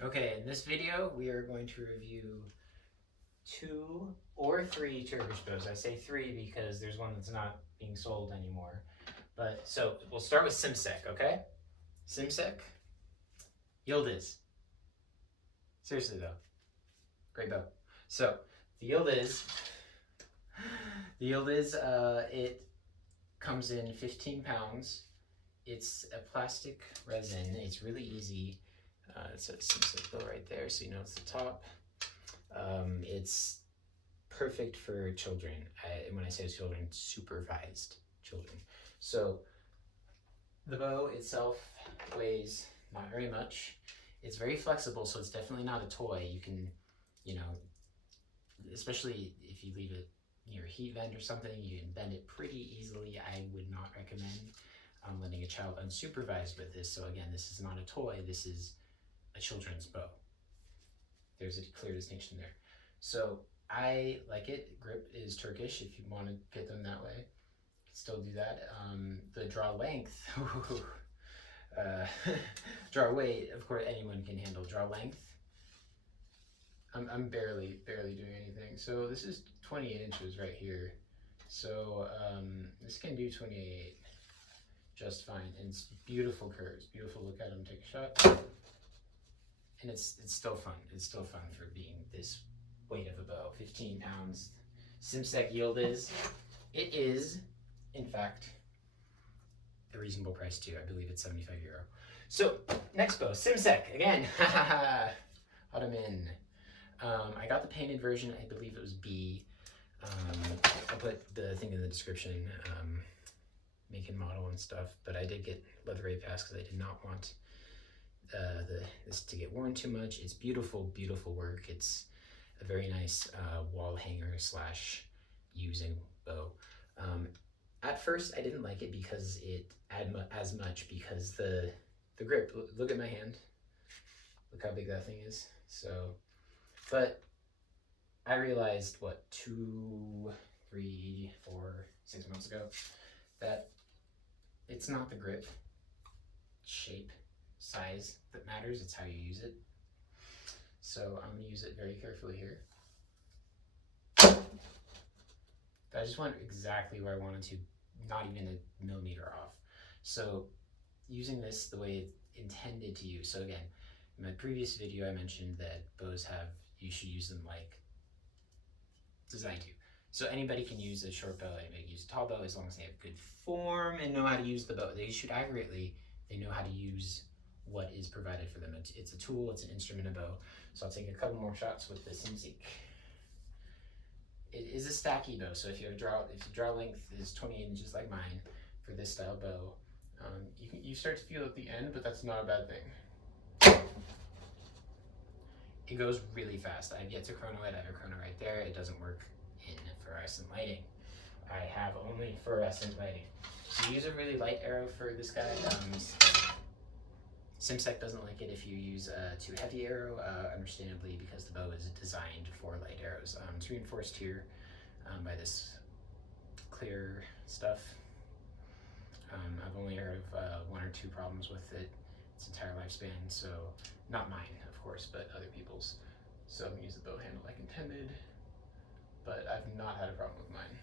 Okay, in this video, we are going to review 2 or 3 Turkish bows. I say 3 because there's one that's not being sold anymore. But so we'll start with Simsek, okay? Simsek, Yildiz. Seriously though, great bow. So the Yildiz, it comes in 15 pounds. It's a plastic resin. It's really easy. It says Simsek bow right there, so you know it's the top. It's perfect for children. When I say children, supervised children. So the bow itself weighs not very much. It's very flexible, so it's definitely not a toy. You can, especially if you leave it near a heat vent or something, you can bend it pretty easily. I would not recommend letting a child unsupervised with this. So again, this is not a toy. This is a children's bow. There's a clear distinction there. So I like it. Grip is Turkish if you want to get them that way. Still do that. The draw length, draw weight, of course anyone can handle. Draw length, I'm barely doing anything. So this is 28 inches right here. So this can do 28 just fine. And it's beautiful curves, beautiful. Look at them, take a shot. And it's still fun. It's still fun for being this weight of a bow. 15 pounds. Simsek Yildiz. It is, in fact, a reasonable price too. I believe it's €75. So next bow, Simsek again. Ottoman. I got the painted version. I believe it was B. I'll put the thing in the description, make and model and stuff. But I did get leather ray pass because I did not want this to get worn too much. It's beautiful, beautiful work. It's a very nice wall hanger / using bow. At first, I didn't like it because it as much because the grip. Look at my hand. Look how big that thing is. So, but I realized 2, 3, 4, 6 months ago that it's not the grip, shape, size that matters. It's how you use it. So I'm gonna use it very carefully here. I just went exactly where I wanted to, not even a millimeter off. So using this the way it's intended to use. So again, in my previous video I mentioned that bows you should use them like designed to. So anybody can use a short bow, anybody can use a tall bow as long as they have good form and know how to use the bow. They shoot accurately, they know how to use what is provided for them. It's a tool, it's an instrument, a bow. So I'll take a couple more shots with the Simsek. It is a stacky bow, so if your draw length is 28 inches like mine for this style bow, you start to feel at the end, but that's not a bad thing. It goes really fast. I've yet to chrono it. I have a chrono right there. It doesn't work in fluorescent lighting. I have only fluorescent lighting. So use a really light arrow for this guy. Simsek doesn't like it if you use a too heavy arrow, understandably, because the bow is designed for light arrows. It's reinforced here by this clear stuff. I've only heard of 1 or 2 problems with it its entire lifespan, so not mine, of course, but other people's. So I'm gonna use the bow handle like intended, but I've not had a problem with mine.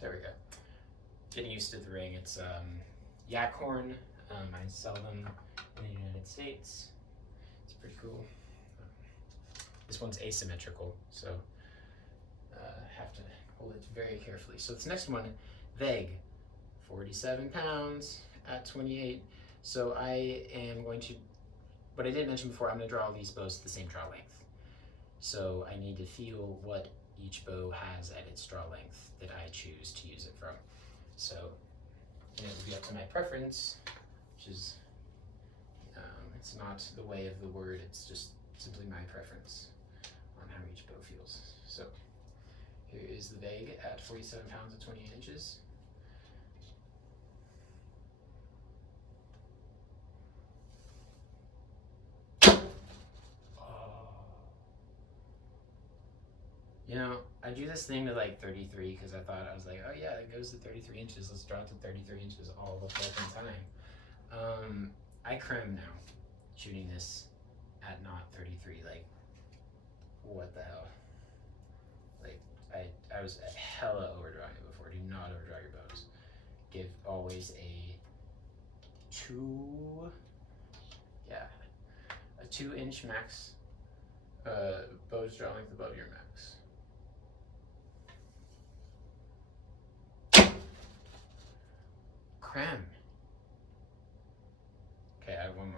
There we go. Getting used to the ring. It's yak horn. I sell them in the United States. It's pretty cool. This one's asymmetrical, so have to hold it very carefully. So this next one, Vegh, 47 pounds at 28. So I am going to, what I didn't mention before, I'm going to draw all these bows at the same draw length. So I need to feel what each bow has at its draw length that I choose to use it from. So it will be up to my preference, which is, it's not the way of the word, it's just simply my preference on how each bow feels. So here is the Vegh at 47 pounds at 28 inches. I do this thing to like 33 because I was like, oh yeah, it goes to 33 inches. Let's draw it to 33 inches all the fucking time. I cram now, shooting this at knot 33. Like, what the hell? Like, I was hella overdrawing it before. Do not overdraw your bows. Give always a 2-inch max bow's draw length above your max. Cram. Okay, I have one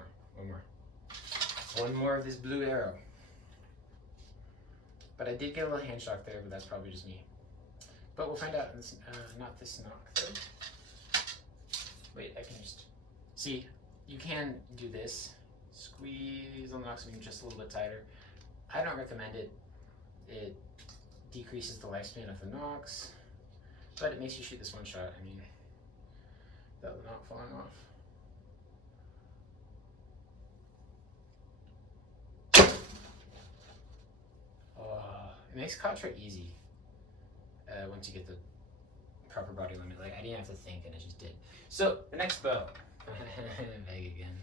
more of this blue arrow. But I did get a little hand shock there, but that's probably just me. But we'll find out. This, not this knock though. Wait, I can just see. You can do this. Squeeze on the knock swing just a little bit tighter. I don't recommend it. It decreases the lifespan of the knocks, but it makes you shoot this one shot. I mean, that will not falling off. It makes Contra easy once you get the proper body limit. Like, I didn't have to think, and it just did. So the next bow, Vegh again.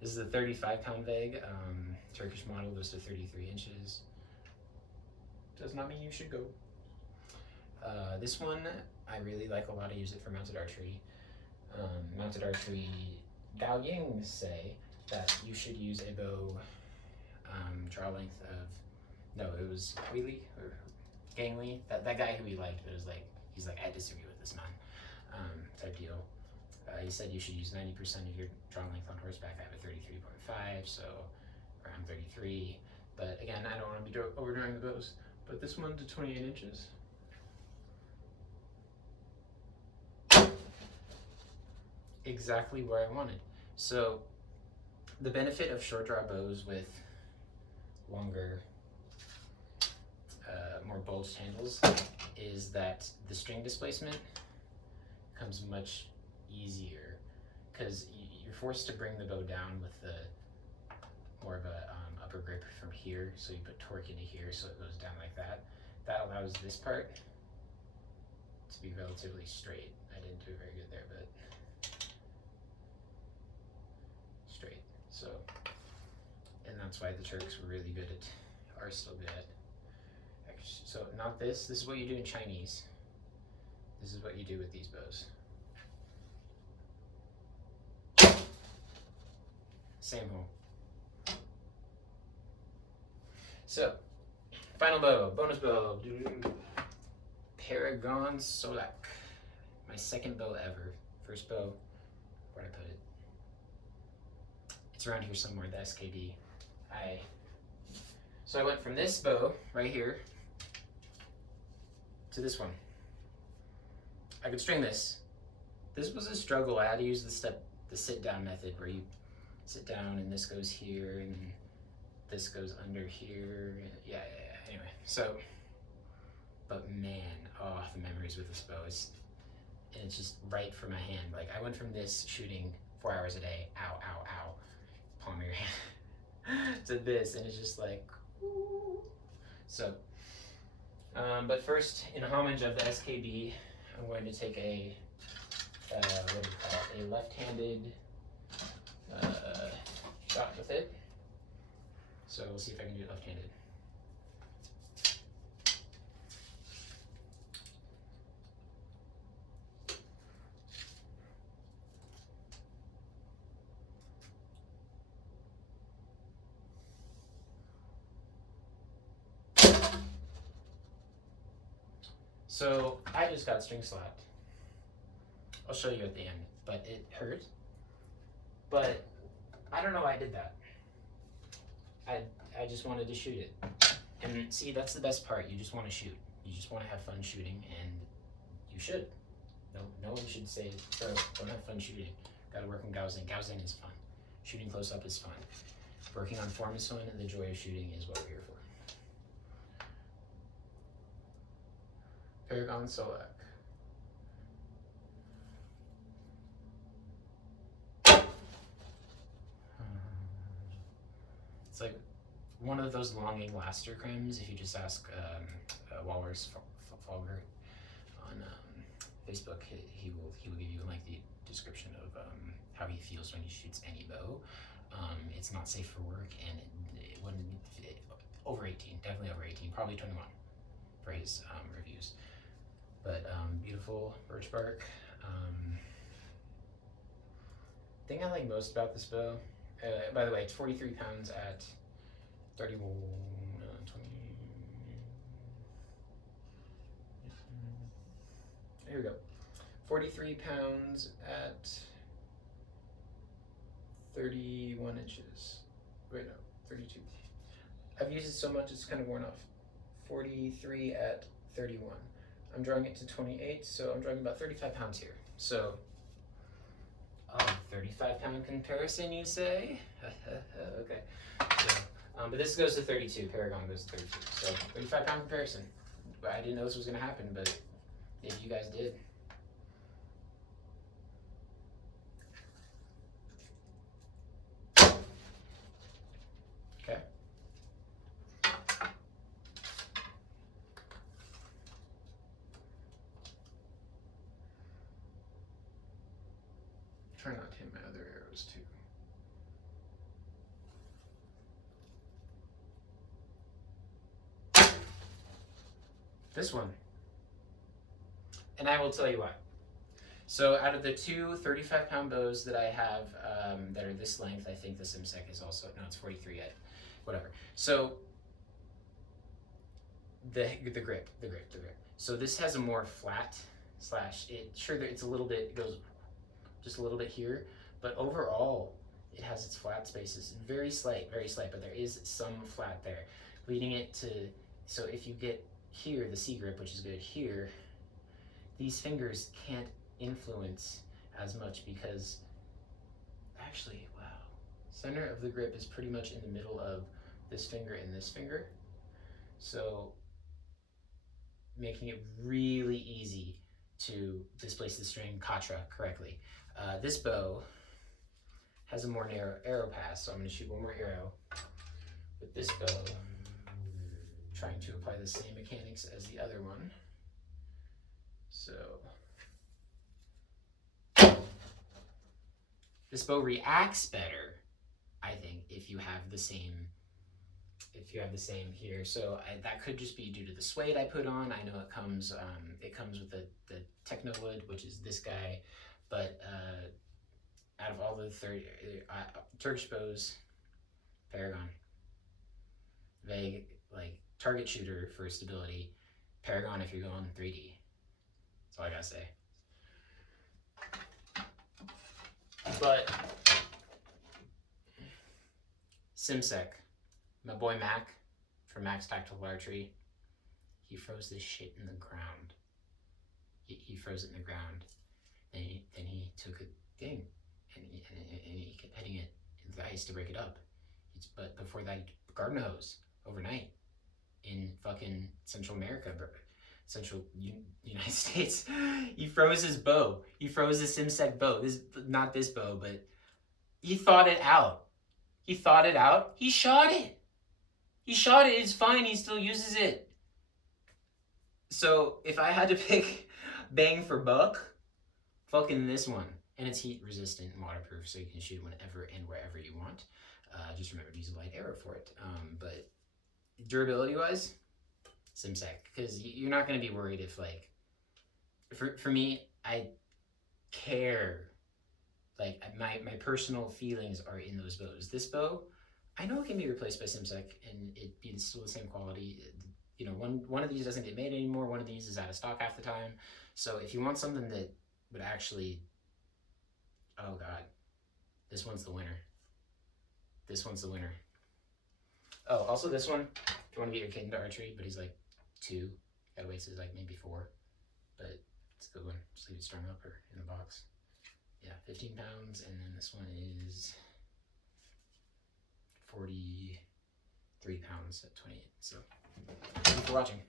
This is a 35-pound Vegh Turkish model. Goes to 33 inches. Does not mean you should go. This one I really like a lot. I use it for mounted archery. Mounted archery Gao Ying say that you should use a bow draw length of, no, it was Weili or Gangli, that guy who we liked, but it was like, he's like, I disagree with this man, type deal. He said you should use 90% of your draw length on horseback. I have a 33.5, so around 33. But again, I don't want to be overdrawing the bows. But this one to 28 inches. Exactly where I wanted. So the benefit of short draw bows with longer, more bulged handles is that the string displacement comes much easier because you're forced to bring the bow down with the more of a upper grip from here. So you put torque into here so it goes down like that. That allows this part to be relatively straight. I didn't do very good there, but straight. So, and that's why the Turks were really good at, are still good at. So not this. This is what you do in Chinese. This is what you do with these bows. Same hole. So, final bow, bonus bow. Paragon Solak. My second bow ever. First bow, where'd I put it? It's around here somewhere, the SKD. So I went from this bow, right here, to this one. I could string this. This was a struggle. I had to use the sit down method where you sit down and this goes here and this goes under here. Yeah. Anyway, so, but man, oh, the memories with this bow is, and it's just right for my hand. Like, I went from this shooting 4 hours a day, ow, palm of your hand, to this, and it's just like, woo. So, but first, in homage of the SKB, I'm going to take a, what do you call it, a left-handed shot with it. So we'll see if I can do it left-handed. So I just got string slapped. I'll show you at the end, but it hurt. But I don't know why I did that. I just wanted to shoot it. And see, that's the best part. You just want to shoot. You just want to have fun shooting, and you should. No one should say, bro, don't have fun shooting. Gotta work on Gaozin. Gaozin is fun. Shooting close up is fun. Working on form is fun, and the joy of shooting is what we're here for. Paragon Solak. It's like one of those longing laster crimes. If you just ask Walrus Folger on Facebook, he will give you like the description of how he feels when he shoots any bow. It's not safe for work, and it wouldn't over 18, definitely over 18, probably 21 for his reviews. But beautiful birch bark. Thing I like most about this bow, by the way, it's 43 pounds at 31, 20. Here we go. 43 pounds at 31 inches. Wait, no, 32. I've used it so much it's kind of worn off. 43 at 31. I'm drawing it to 28, so I'm drawing about 35 pounds here. So, 35-pound comparison, you say? Okay. So, but this goes to 32. Paragon goes to 32. So, 35-pound comparison. I didn't know this was going to happen, but if you guys did. Okay. Try not to hit my other arrows too. This one. And I will tell you why. So out of the two 35-pound bows that I have that are this length, I think the Simsek is also, no, it's 43 yet, whatever. So the grip. So this has a more flat slash, it's a little bit, it goes just a little bit here, but overall it has its flat spaces, very slight, but there is some flat there, leading it to, so if you get here, the C grip, which is good here, these fingers can't influence as much because, actually, wow, center of the grip is pretty much in the middle of this finger and this finger, so making it really easy to displace the string katra correctly. This bow has a more narrow arrow pass, so I'm going to shoot one more arrow with this bow, trying to apply the same mechanics as the other one. So this bow reacts better, I think, if you have the same here. So that could just be due to the suede I put on. I know it comes with the Techno wood, which is this guy, but out of all the Turkish bows, Paragon, Vegh, like target shooter for stability, Paragon if you're going 3D. That's all I gotta say. But Simsek, my boy Mac from Mac's Tactical Archery, he froze this shit in the ground. He froze it in the ground. Then he took a thing and he kept hitting it in the ice to break it up. But before that, garden hose overnight in fucking Central America, Central United States. He froze his bow. He froze the Simsek bow. Not this bow, but he thought it out. He thought it out. He shot it. He shot it. It's fine. He still uses it. So if I had to pick bang for buck, fucking this one. And it's heat resistant and waterproof, so you can shoot it whenever and wherever you want. Just remember to use a light arrow for it. But durability wise, Simsek, because you're not going to be worried if, like, for me, I care, like, my personal feelings are in those bows. This bow, I know it can be replaced by Simsek and it be still the same quality. You know, one of these doesn't get made anymore. One of these is out of stock half the time. So if you want something that would actually, oh God, this one's the winner. This one's the winner. Oh, also this one, if you want to get your kid into archery, but he's like 2, gotta wait till he's like maybe 4, but it's a good one. Just leave it strung up or in the box. Yeah, 15 pounds, and then this one is 43 pounds at 28. So, thank you for watching.